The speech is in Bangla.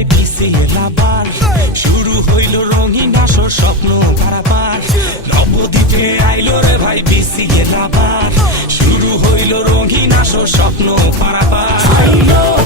ভাই পিসিএল আবার শুরু হইল রঙিন আসর স্বপ্ন পারাপার নবদ্বীপে আইলো রে ভাই পিসিএল আবার শুরু হইল রঙিন আসর স্বপ্ন পারাপার